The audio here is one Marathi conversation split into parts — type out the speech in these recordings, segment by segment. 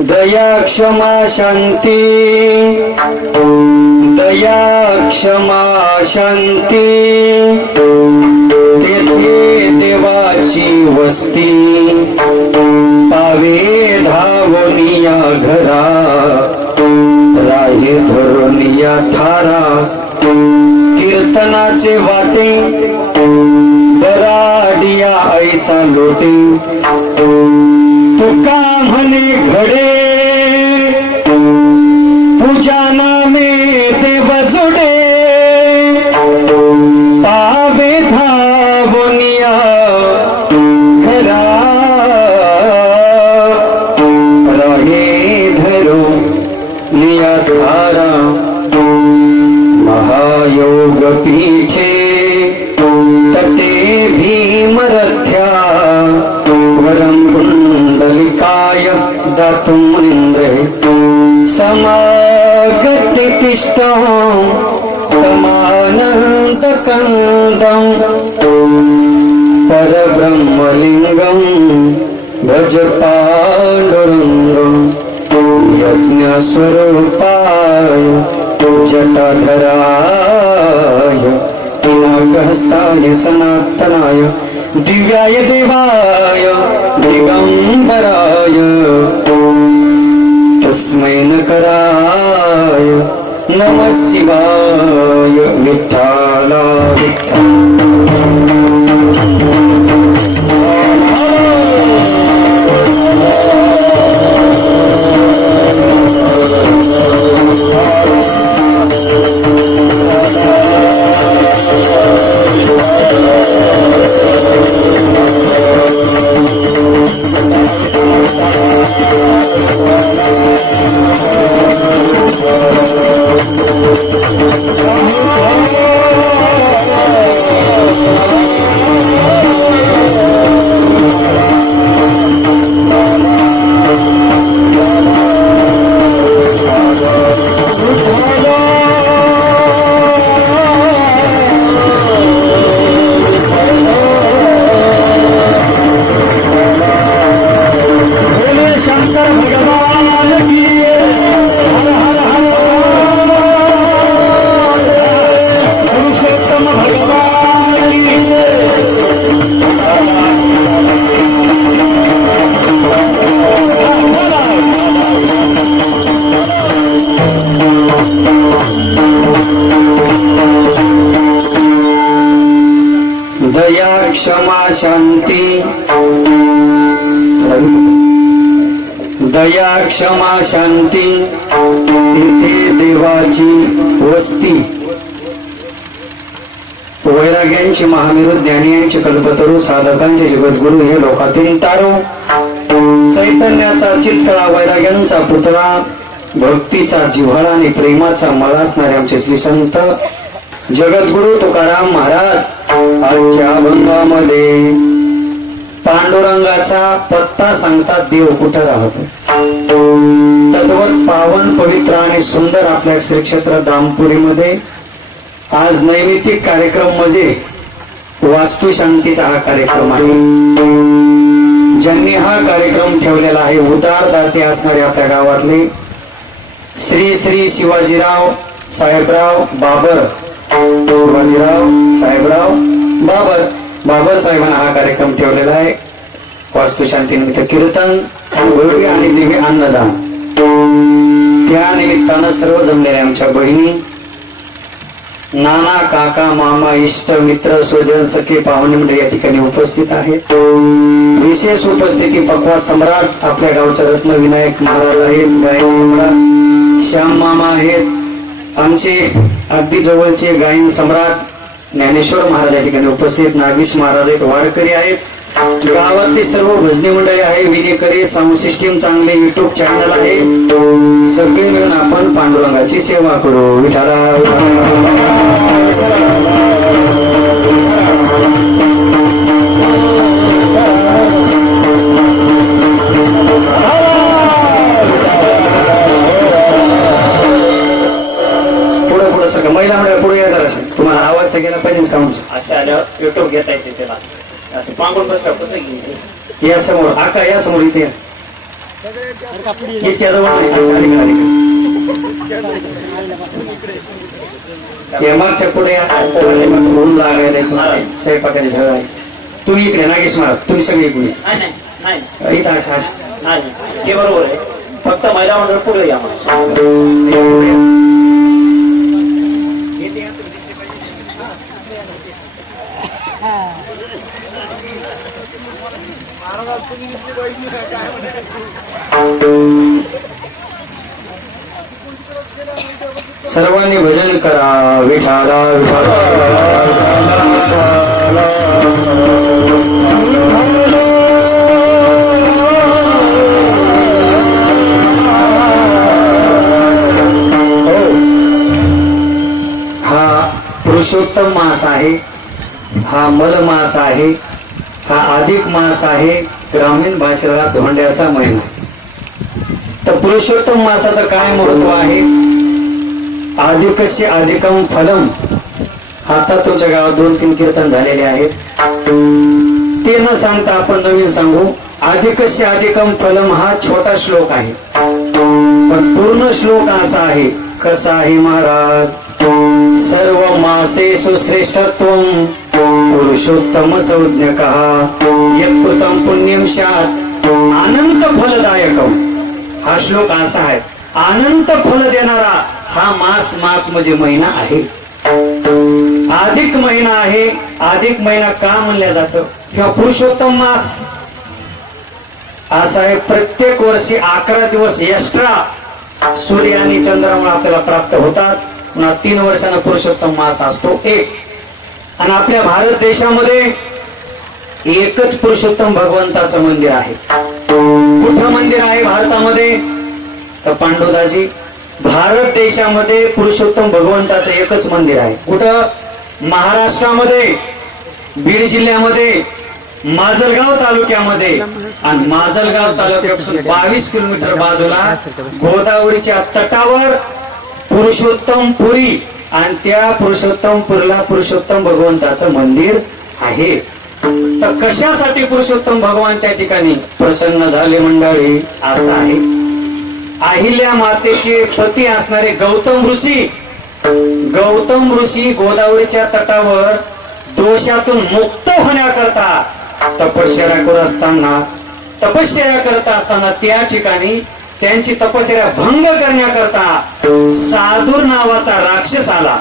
दया क्षमा शांती, दया क्षमा शांती, तेथे देवाची वस्ती, पावे धावनिया घरा, राही धरुनिया थारा, कीर्तनाचे वाटे, बराडिया ऐसा लोटे, तुका म्हणे घडे, पूजा नामे देव जोडे, पावे धावनिया घरा, राहे धरो निया थारा, महायोग पीठे तटे भीमरथ्या, वरं कुंडलिकाय दातुं मुनीन्द्रे, समागते तिष्ठं तमानन्दकन्दं, परब्रह्मलिङ्गं भज पाण्डुरङ्गं, यज्ञस्वरूपाय जटाधराय, पिनाकहस्ताय सनातनाय, दिव्याय देवाय दिगंबराय, तस्मै नकराय नमः शिवाय, विठ्ठला दया क्षमा शांती, दया क्षमा शांती, तेथे देवाची वस्ती, वैराग्यांची महामेरू, ज्ञानियांची कल्पतरू, साधकांचे जगद्गुरु, हे लोकातील तारो, चैतन्याचा चितकळा, वैराग्यांचा पुतळा, भक्तीचा जिव्हाळा आणि प्रेमाचा मळा असणारे आमचे श्री संत जगद्गुरु तुकाराम महाराज आजच्या अभंगामध्ये पांडुरंगाचा पत्ता सांगतात. देव कुठं राहतो, तद्वत पावन पवित्र आणि सुंदर आपल्या श्री क्षेत्र दामपुरीमध्ये आज नैमित्तिक कार्यक्रम म्हणजे वास्तुशांतीचा हा कार्यक्रम आहे. ज्यांनी हा कार्यक्रम ठेवलेला आहे उदार दाते असणारे आपल्या गावातले श्री श्री शिवाजीराव साहेबराव बाबर, शिवाजीराव साहेबराव बाबर, बाबर साहेबांना हा कार्यक्रम ठेवलेला आहे. वास्तुशांतीनिमित्त कीर्तन, भव्य आणि दिव्य अन्नदान, त्या निमित्तानं सर्व जमलेल्या आमच्या बहिणी, नाना, काका, मामा, इष्ट मित्र, स्वजन, सखे, पाहुणे मंडळी या ठिकाणी उपस्थित आहेत. विशेष उपस्थिती पक्वा सम्राट आपल्या गावचा रत्न विनायक महाराज आहेत, गायक सम्राट श्याम मामा आहेत, आमचे अगदी जवळचे गायन सम्राट ज्ञानेश्वर महाराज या ठिकाणी उपस्थित, नागेश महाराज आहेत, वारकरी आहेत, गावातली सर्व भजनी मंडळी आहे, विनेकरी, साऊंड सिस्टीम चांगले, युट्यूब चॅनल आहे, सगळे मिळून आपण पांडुरंगाची सेवा करू. विठाला पुढे पुढे सगळं महिला मंडळ पुढे यायचं असेल, तुम्हाला आवाज तर गेला पाहिजे, साऊंड असं युट्यूब घेता येते त्याला. असं पांगून बसला कसं घेऊन या समोर आका या समोर इथे या. इतक्या जवळ नाही. अच्छा, अलीकडे, अलीकडे. या मागच्या पुढे या. ऊन लागायला स्वयंपाकाची झळ आहे. तुम्ही इकडे नागेश महाराज तुम्ही सगळे इकडे नाही नाही नाही इथं असं नाही हे बरोबर आहे फक्त महिला मंडळ पुढे या सर्वांनी भजन करा विठाला हा पुरुषोत्तम मास आहे, हा मल मास आहे, हा अधिक मास आहे. ग्रामीण भाषेला धोंड्याचा महिना. तर पुरुषोत्तम मासाचं काय महत्व आहे? अधिकस्य अधिकम फलम. आता तुमच्या गावात 2-3 कीर्तन झालेले आहेत. ते न सांगता आपण नवीन सांगू. अधिकस्य अधिकम फलम हा छोटा श्लोक आहे, पण पूर्ण श्लोक असा आहे. कसा आहे महाराज? सर्व मासेषु श्रेष्ठत्वं पुरुषोत्तम संज्ञकः यत्कृतं पुण्यं स्यात् अनंत फलदायकम. हा श्लोक असा आहे. अनंत फल देणारा हा मास म्हणजे महिना आहे. अधिक महिना आहे. अधिक महिना का म्हणल्या जातं किंवा पुरुषोत्तम मास असा आहे. प्रत्येक वर्षी 11 दिवस एक्स्ट्रा सूर्य आणि चंद्रामुळे आपल्याला प्राप्त होतात. पुन्हा 3 वर्षांना पुरुषोत्तम मास असतो एक. आणि आपल्या भारत देशामध्ये एकच पुरुषोत्तम भगवंताचं मंदिर आहे. कुठं मंदिर आहे भारतामध्ये? तर पांडुदाजी भारत देशामध्ये पुरुषोत्तम भगवंताचं एकच मंदिर आहे. कुठं? महाराष्ट्रामध्ये बीड जिल्ह्यामध्ये माजलगाव तालुक्यामध्ये. आणि माजलगाव तालुक्यापासून 22 किलोमीटर बाजूला गोदावरीच्या तटावर पुरुषोत्तम पुरी आणि त्या पुरुषोत्तम पुरीला पुरुषोत्तम भगवंताचं मंदिर आहे. तर कशासाठी पुरुषोत्तम भगवान त्या ठिकाणी प्रसन्न झाले मंडळी? असं आहे. अहिल्या मातेचे पती असणारे गौतम ऋषी गोदावरीच्या तटावर दोषातून मुक्त होण्याकरता तपश्चर्या करत असताना त्या ठिकाणी त्यांची तपश्चर्या भंग करण्याकरता साधूर नावाचा राक्षस आला.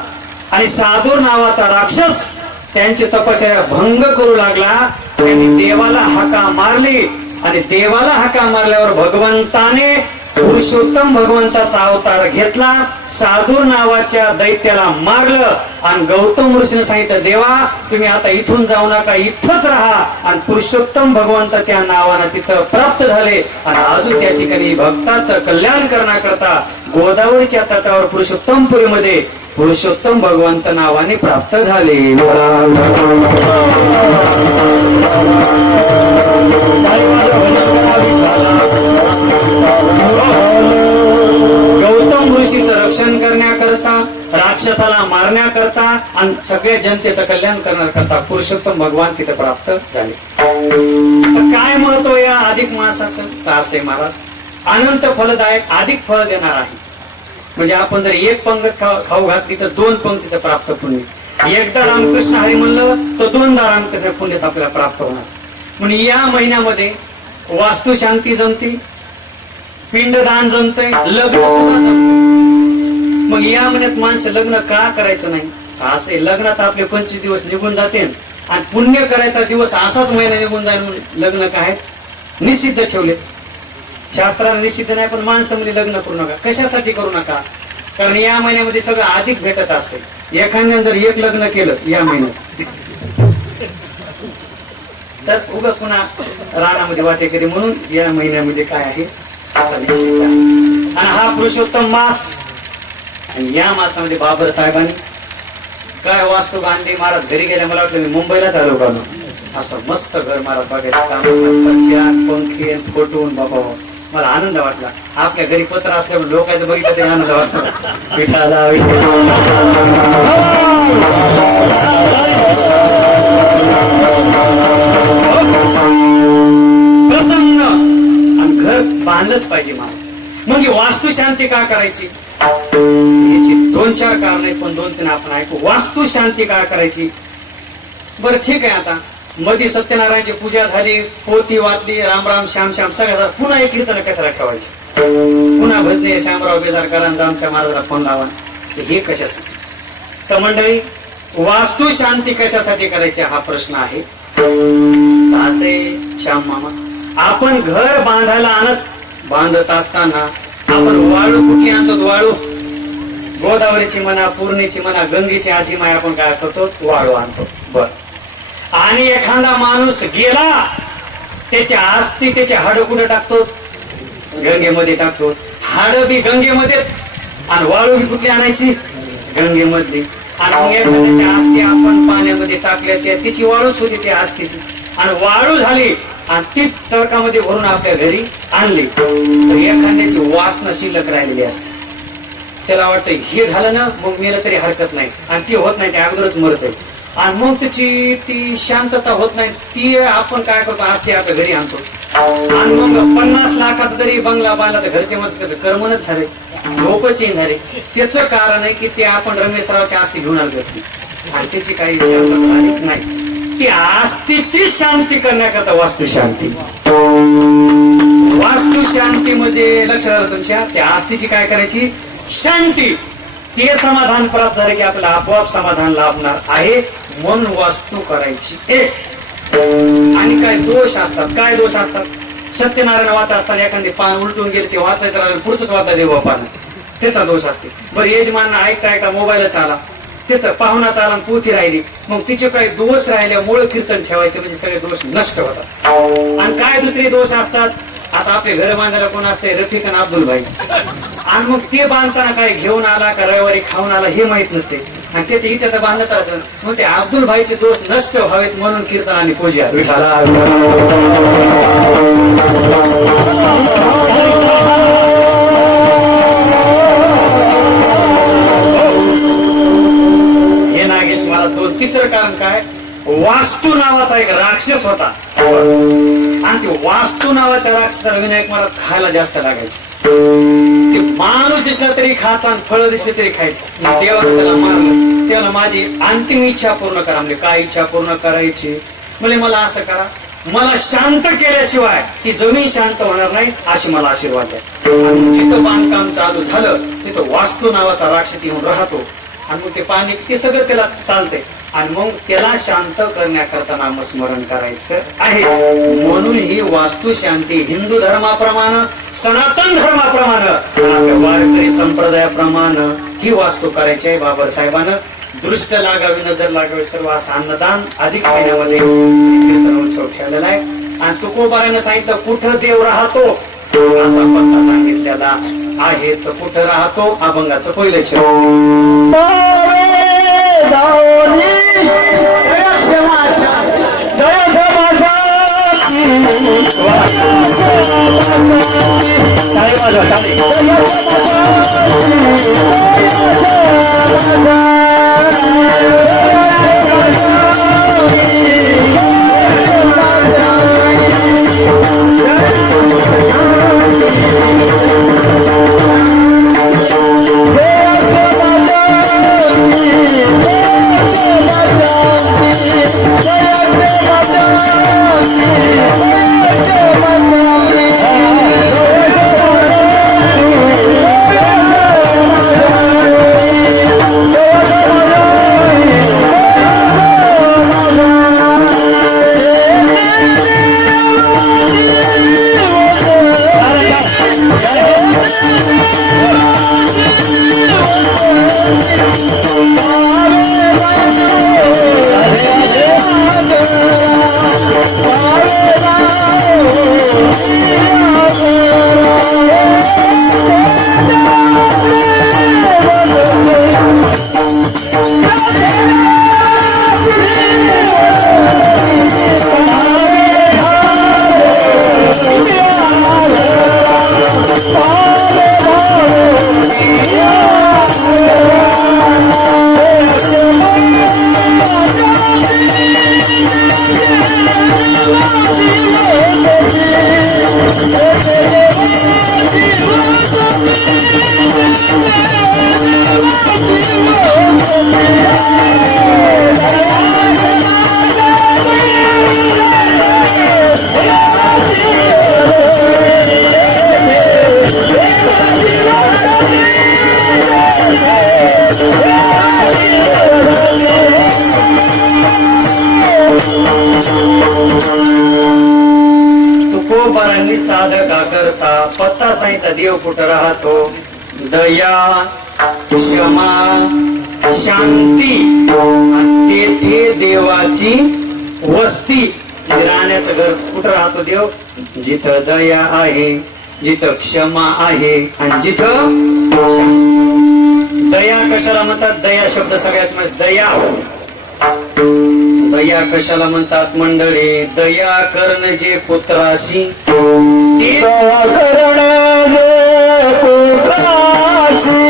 आणि साधूर नावाचा राक्षस त्यांची तपश्चर्या भंग करू लागला. त्यांनी देवाला हाका मारली आणि देवाला हाका मारल्यावर भगवंताने पुरुषोत्तम भगवंताचा अवतार घेतला. साधूर नावाच्या दैत्याला मारलं आणि गौतम ऋषीने सांगितलं देवा तुम्ही आता इथून जाऊ नका, इथंच राहा. आणि पुरुषोत्तम भगवंत त्या नावानं तिथं प्राप्त झाले. आणि अजून त्या ठिकाणी भक्ताचं कल्याण करण्याकरता गोदावरीच्या तटावर पुरुषोत्तम पुरीमध्ये पुरुषोत्तम भगवंत नावाने प्राप्त झाले. गौतम ऋषीचं रक्षण करण्याकरता, राक्षसाला मारण्याकरता आणि सगळ्या जनतेचं कल्याण करण्याकरता पुरुषोत्तम भगवान तिथे प्राप्त झाले. काय महत्व या अधिक मासाचं? असे महाराज अनंत फलदायक अधिक फळ देणार आहे. म्हणजे आपण जर एक पंगत खाऊ घातली तर 2 पंक्तीचं प्राप्त पुण्य. एकदा रामकृष्ण हरी म्हणलं तर 2दा रामकृष्ण पुण्य आपल्याला प्राप्त होणार. म्हणून या महिन्यामध्ये वास्तू शांती जमते, पिंडदान जमतंय, लग्न सुद्धा जमत. मग या महिन्यात माणसं लग्न का करायचं नाही? असे लग्नात आपले 25 दिवस निघून जाते आणि पुण्य करायचा दिवस असाच महिना निघून जाईल म्हणून लग्न काय निषिद्ध ठेवले. शास्त्राला निश्चित नाही, पण माणसं म्हणजे लग्न करू नका. कशासाठी करू नका? कारण या महिन्यामध्ये सगळं अधिक भेटत असते. एखाद्याने जर एक लग्न केलं या महिन्यात तर उगा पुन्हा रानामध्ये वाटे कधी. म्हणून या महिन्यामध्ये काय आहे त्याचा निश्चित आहे. आणि हा पुरुषोत्तम मास. आणि या मासामध्ये बाबर साहेबांनी काय वास्तू बांधली. महाराज घरी गेल्या मला वाटलं मी मुंबईला चालू करणार. असं मस्त घर महाराज बघायचं काम, पंखे फोटून बाबा मला आनंद वाटला. आपल्या घरी पत्र असल्यामुळे लोकांचं बघितलं तरी आनंद वाटला. पिठाला प्रसन्न आणि घर बांधलंच पाहिजे मला. मग ही वास्तू शांती का करायची? याची 2-4 कारण आहेत, पण 2-3 आपण ऐकू. वास्तू शांती का करायची? बरं ठीक आहे. आता मध्ये सत्यनारायणची पूजा झाली, पोती वाचली, राम राम श्याम श्याम सगळ्या, पुन्हा एक कीर्तन कशाला ठेवायची? पुन्हा भजने श्यामराव बेजारकरांचा आमच्या महाराजाला फोन लावा, हे कशासाठी? तर मंडळी, वास्तू शांती कशासाठी करायची हा प्रश्न आहे. असे श्याम मामा, आपण घर बांधत असताना आपण वाळू कुठली आणतो? वाळू गोदावरीची म्हणा, पूर्णेची म्हणा, गंगेची आजी माय, आपण काय करतो? वाळू आणतो. बर. आणि एखादा माणूस गेला, त्याच्या अस्थी, त्याचे हाड कुठे टाकतो? गंगेमध्ये टाकतो. हाड बी गंगेमध्ये आणि वाळू बी कुठली आणायची? गंगेमधली. आणि मग एखाद्याच्या अस्थी आपण पाण्यामध्ये टाकल्या, तिची वाळूच होती त्या अस्थीची, आणि वाळू झाली आणि ती तडकामध्ये भरून आपल्या घरी आणली, तर एखाद्याची वासना शिल्लक राहिलेली असते. त्याला वाटतं हे झालं ना, मग मेलं तरी हरकत नाही, आणि ती होत नाही, ते अगोदरच मरते. आणि मग त्याची ती शांतता होत नाही, ती आपण काय करतो? असते आपल्या घरी आणतो. आणि मग 50 लाखाचा जरी बंगला बांधला, तर घरचे मत कसं करमनच झाले, झोपच येईन झाले. त्याचं कारण आहे की ते आपण रमेशरावची आस्ती घेऊन आलो आणि त्याची काही शांतता आली नाही. ती आस्तीची शांती करण्याकरता वास्तू शांती. वास्तू शांतीमध्ये लक्षात आलं तुमच्या, त्या आस्तीची काय करायची? शांती. ते समाधान प्राप्त झाले की आपल्याला आपोआप समाधान लाभणार आहे, म्हणून वास्तू करायची. आणि काय दोष असतात? काय दोष असतात? सत्यनारायण वाचा असताना एखादे पान उलटून गेले, ते वाचायचं राहिलं, पुढचंच वाचा देवा पान, त्याचा दोष असते. बरं, यजमान ऐकता मोबाईलच आला, त्याचं पाहुणा चाला, पोथी राहिली, मग तिचे काही दोष राहिले, मूळ कीर्तन ठेवायचे, म्हणजे सगळे दोष नष्ट होतात. आणि काय दुसरे दोष असतात? आता आपले घर बांधायला कोण असते? रफिक आणि अब्दुल भाई. आणि मग ते बांधताना काय घेऊन आला का रविवारी खाऊन आला हे माहित नसते, आणि त्याचे इथे तर बांधत राहतं. मग ते अब्दुल भाईचे दोष नष्ट व्हावेत म्हणून कीर्तन आणि पूजा विठाला. हे नागेश मला तिसरं कारण काय? वास्तू नावाचा एक राक्षस होता, आणि ते वास्तू नावाच्या राक्षसाला विनायक मला खायला जास्त लागायचे. ते माणूस दिसला तरी खायचा आणि फळं दिसले तरी खायचं. देवाला त्याला मारलं, त्याला माझी अंतिम इच्छा पूर्ण करा. म्हणजे काय इच्छा पूर्ण करायची? म्हणजे मला असं करा, मला शांत केल्याशिवाय ती जमीन शांत होणार नाही, अशी मला आशीर्वाद द्या. आणि जिथं बांधकाम चालू झालं तिथं वास्तू नावाचा राक्षस येऊन राहतो, आणि मग ते पाणी ते सगळं त्याला चालते, आणि मग त्याला शांत करण्याकरता नामस्मरण करायचं आहे. म्हणून ही वास्तू शांती हिंदू धर्माप्रमाणे, सनातन धर्माप्रमाणे, आपल्या वारकरी संप्रदायाप्रमाणे ही वास्तू करायची आहे. बाबर साहेबांना दृष्ट लागावी, नजर लागावी, सर्व असं अन्नदान अधिक महिन्यामध्ये कीर्तनोत्सव ठेवलेला आहे. आणि तुकोबाराने सांगितलं कुठं देव राहतो असा पत्ता सांगितलेला आहे. तर कुठं राहतो? अभंगाचं पहिलं चरण. तुकोबारांनी साधका करता पत्ता सांगितला देव कुठं राहतो. दया, क्षमा, शांती आणि तेथे देवाची वस्ती. राहण्याचं घर कुठं राहतो देव? जिथं दया आहे, जिथं क्षमा आहे आणि जिथं शांती. दया कशाला म्हणतात? दया शब्द सगळ्यात म्हणजे दया. दया कशाला म्हणतात मंडळी? दया करण जे पुत्राशी, दया करण जे पुत्राशी,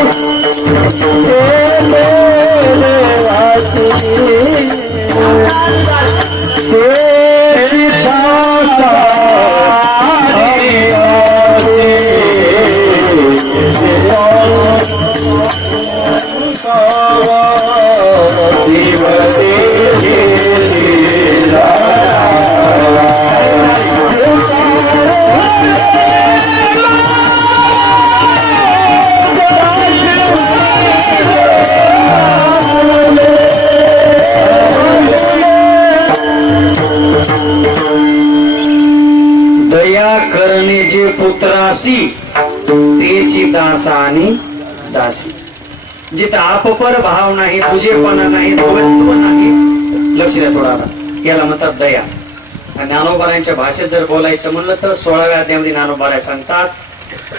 दया करणे जे पुत्राशी तेची दासा आणि दासी. जिथं आपपर भाव नाही, तुझेपणा नाही, द्वैत्व नाही. लक्ष द्या थोडा आता. याला म्हणतात दया. ज्ञानोबारायांच्या भाषेत जर बोलायचं म्हणलं तर 16व्या अध्यायामध्ये ज्ञानोबाराय सांगतात,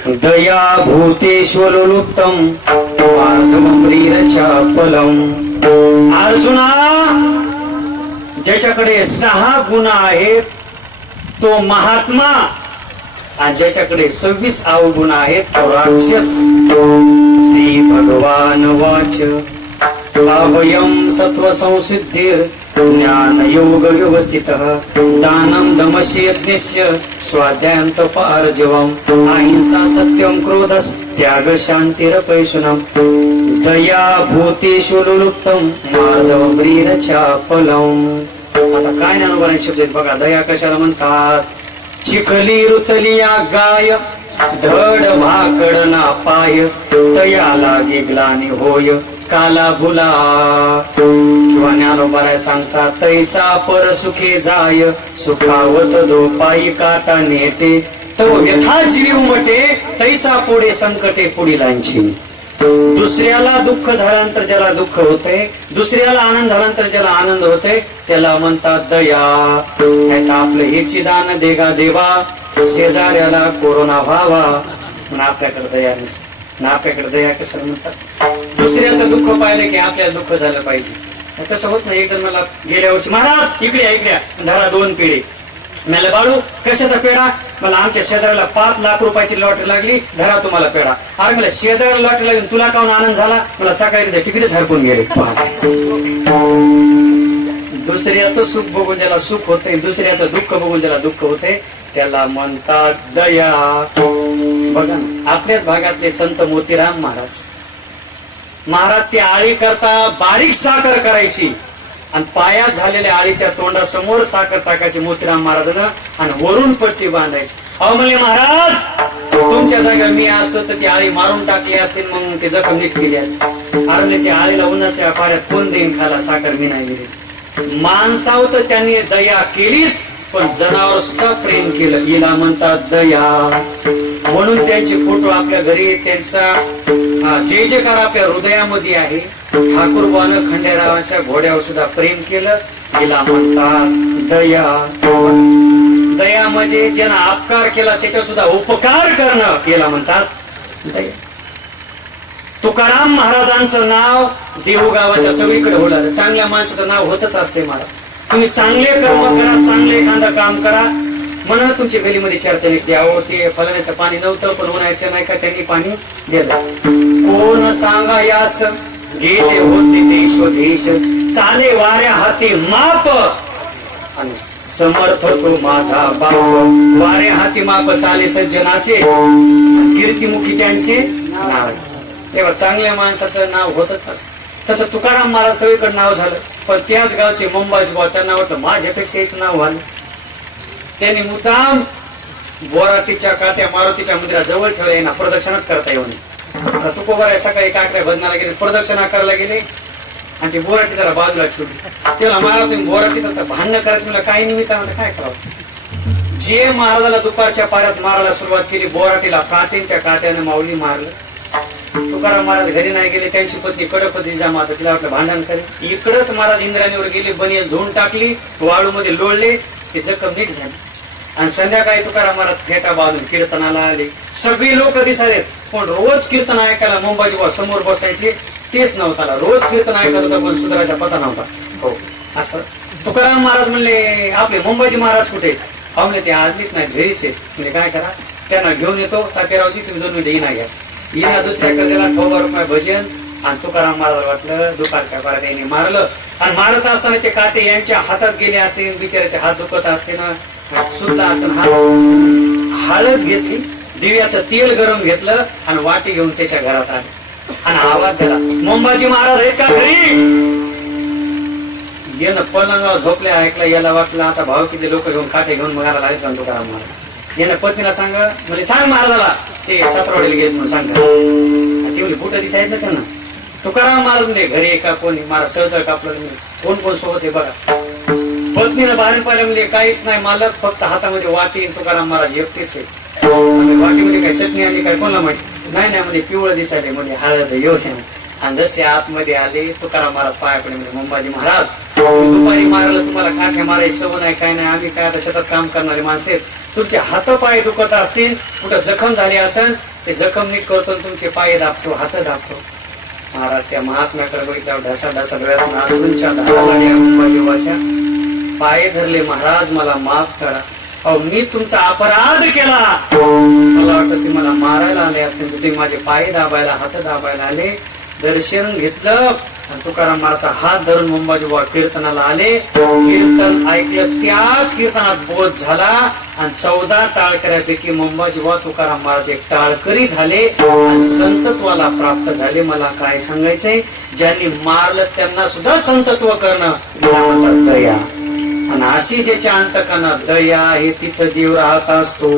दया भूतेष्वलोलुप्तम पार्थमप्रीरचापलम. अर्जुना, ज्याच्याकडे 6 गुण आहेत तो महात्मा, आणि ज्याच्याकडे 26 अवगुण आहेत तो राक्षस. श्री भगवान वाच अभयम सत्व संसिद्धिर ज्ञान योग व्यवस्थितः दानं दमस्य यज्ञस्य स्वाध्यायं तप आर्जवम् अहिंसा सत्यम क्रोधस त्याग शांतिरपैशुनम दया भूतेषु लुप्तम माधव ब्रीरचापलम. आता काय ज्ञानोबारांचे शब्द आहेत बघा. दया कशाला म्हणतात? चिखली रुतलिया गाय धड भाकडना पाय तया लागे ग्लानी होय काला भुला. किंवा ज्ञानोबाराय सांगतात, तैसा पर सुखे जाय सुखावत दो पायी काटा नेते तो व्यथा जीवी उमटे तैसा पुढे संकटे पुढीलांची. दुसऱ्याला दुःख झाल्यानंतर ज्याला दुःख होते, दुसऱ्याला आनंद झाल्यानंतर ज्याला आनंद होते त्याला म्हणतात दया. आपलं हेची दान देगा देवा शेजाऱ्याला कोरोना व्हावा म्हणून आपल्याकडे दया नसते. ना आपल्याकडे दया कशाला म्हणतात? दुसऱ्याचं दुःख पाहिलं की आपल्याला दुःख झालं पाहिजे. तसं होत नाही. एक जण मला गेल्या वर्षी, महाराज इकडे ऐकल्या धरा 2 पेढे. मला बाळू कशाचा पेढा? मला आमच्या शेजाऱ्याला 5 लाख रुपयाची लॉटरी लागली, धरा तुम्हाला पेढा. अरे मला शेजाऱ्याला लॉटरी लागली, तुला काहून आनंद झाला? मला सकाळी तिथे तिकीटच हरपून गेले. दुसऱ्याचं सुख बघून ज्याला सुख होते, दुसऱ्याचं दुःख बघून ज्याला दुःख होते त्याला म्हणतात दया. बघा ना, आपल्याच भागातले संत मोतीराम महाराज ती आळी करता बारीक साखर करायची आणि पायात झालेल्या आळीच्या तोंडासमोर साखर टाकायची मोतीराम महाराजांना आणि वरून पट्टी बांधायची. अहो म्हणले महाराज, तुमच्या जागेवर मी असतो तर ती आळी मारून टाकली असती, मग ते जखम नीट केली असते. अरे त्या आळीला उन्हाच्या पाण्यात कोण देईन खाला? साखर मी नाही दिली. माणसावर तर त्यांनी दया केलीच, पण जनावर सुद्धा प्रेम केलं. हिला म्हणतात दया. म्हणून त्यांचे फोटो आपल्या घरी, त्यांचा जय जयकार आपल्या हृदयामध्ये आहे. ठाकूरबानं खंडेरावाच्या घोड्यावर सुद्धा प्रेम केलं. हिला म्हणतात दया. दया म्हणजे ज्यानं अपकार केला त्याचा सुद्धा उपकार करणं याला म्हणतात दया. तुकाराम महाराजांचं नाव देहू गावाच्या सगळीकडे होलं. चांगल्या माणसाचं नाव होतच असते महाराज. तुम्ही चांगले कर्म करा, चांगले एखादं काम करा, म्हणून तुमच्या गलीमध्ये चर्चा निघते. अहो ते फलण्याचं पाणी नव्हतं पण उन्हाळ्याचं नाही का त्यांनी पाणी दिलं. कोण सांगा यास गेले होते देश देश चाले वाऱ्या हाती माप आणि समर्थ तो माझा बाप. वाऱ्या हाती हाती माप चाले सज्जनाचे कीर्तिमुखी त्यांचे नाव आहे. तेव्हा चांगल्या माणसाचं नाव होतच असं. तसं तुकाराम महाराज सगळीकडे नाव झालं, पण त्याच गावचे मुंबाजी बुवा त्यांना वाटलं माझ्यापेक्षा हेच नाव व्हालं. त्यांनी मुद्दाम बोराटीच्या काट्या मारुतीच्या मंदिरात जवळ ठेवल्या ना प्रदक्षिणाच करता येऊ नये. तुकोबारा सकाळी काकड्या भजनाला गेले, प्रदक्षिणा करायला गेले आणि ती बोराटी जरा बाजूला ठेवली. त्याला महाराज तुम्ही बोराटीत आता भांडणं करायचं मला काही निमित्त काय करावं. जे महाराजाला दुपारच्या पाऱ्यात मारायला सुरुवात केली बोराटीला काटेन, त्या काट्याने माऊली मारलं. तुकाराम महाराज घरी नाही गेले, त्यांची पत्नी कडपती जामात तिला वाटलं भांडण करे. इकडच महाराज इंद्राणीवर गेले, बनियल धुवून टाकली, वाळू मध्ये लोळले, ते जखम नीट झाली. आणि संध्याकाळी तुकाराम महाराज फेटा बांधून कीर्तनाला आले. सगळी लोक दिसालेत, पण रोज कीर्तन ऐकायला मुंबाजी बुवा समोर बसायचे तेच नव्हता. रोज कीर्तन ऐकत होता पण सुधाराचा पता नव्हता. हो असं तुकाराम महाराज म्हणले आपले मुंबाजी महाराज कुठे? पाहुणे ते आजलीच नाही, घरीच आहेत. म्हणजे काय करा, त्यांना घेऊन येतो तात्यारावची, तुम्ही 2 मिनिटं येणार घ्या. येणार दुसऱ्या कलेला 100 रुपये भजन. आणि तुकाराम महाराज वाटलं दुपारच्या पाऱ्यात यांनी मारलं. आणि मारत असताना ते काटे यांच्या हातात गेले असते, बिचाऱ्याचे हात दुखत असते ना, सुद्धा असं हळद घेतली, दिव्याचं तेल गरम घेतलं आणि वाटी घेऊन त्याच्या घरात आले आणि आवाज दिला मुंबाजी महाराज आहेत का घरी? येणं पलंगावर झोपले, ऐकलं. याला वाटलं आता भाऊ किती लोक घेऊन काटे घेऊन घराला आले का तुकाराम महाराज. यानं पत्नीला सांग म्हणजे सांग महाराजाला ते सासरवाडीला गेले म्हणून सांग. ती म्हणजे कुठं दिसायचं ना त्यांना. तुकाराम महाराज म्हणजे घरी एका कोणी महाराज चळचळ कापलं, कोण कोण सोबत आहे बघा. पत्नीला बाहेर पाहिलं म्हणजे काहीच नाही मालक, फक्त हातामध्ये वाटी. तुकाराम महाराज एकटेच आहे. वाटीमध्ये काय चटणी आली काय कोणाला माहिती नाही. म्हणजे पिवळं दिसायले म्हणजे हळद येऊ. आणि जसे आतमध्ये आले तुकाराम महाराज पाया पडले म्हणजे मुंबाजी महाराज दुपारी मारायला तुम्हाला काठ्या मारायची सवय नाही काय नाही, आम्ही काय आता शेतात काम करणारे माणसे आहेत. तुमचे हात पाय दुखत असतील, कुठं जखम झाली असेल ते जखम नीट करतो, तुमचे पाय दाबतो, हात दाबतो. महाराज त्या महात्म्याकडे बघितल्यावर ढसा ढसा डोळ्यातून आसूंच्या मुंबाजीवाच्या पाय धरले. महाराज मला माफ करा, अहो मी तुमचा अपराध केला. मला वाटतं ते मला मारायला आले असतील, तुम्ही माझे पाय दाबायला हात दाबायला आले. दर्शन घेतलं आणि तुकाराम महाराजचा हात धरून मुंबाजी बुवा कीर्तनाला आले. कीर्तन ऐकलं, त्याच कीर्तनात बोध झाला आणि 14 टाळकऱ्यापैकी मुंबाजी बुवा तुकाराम महाराज एक टाळकरी झाले आणि संतत्वाला प्राप्त झाले. मला काय सांगायचंय, ज्यांनी मारलं त्यांना सुद्धा संतत्व करणं म्हणतात दया. आणि अशी ज्याच्या अंतकानं दया आहे तिथं देव राहत असतो.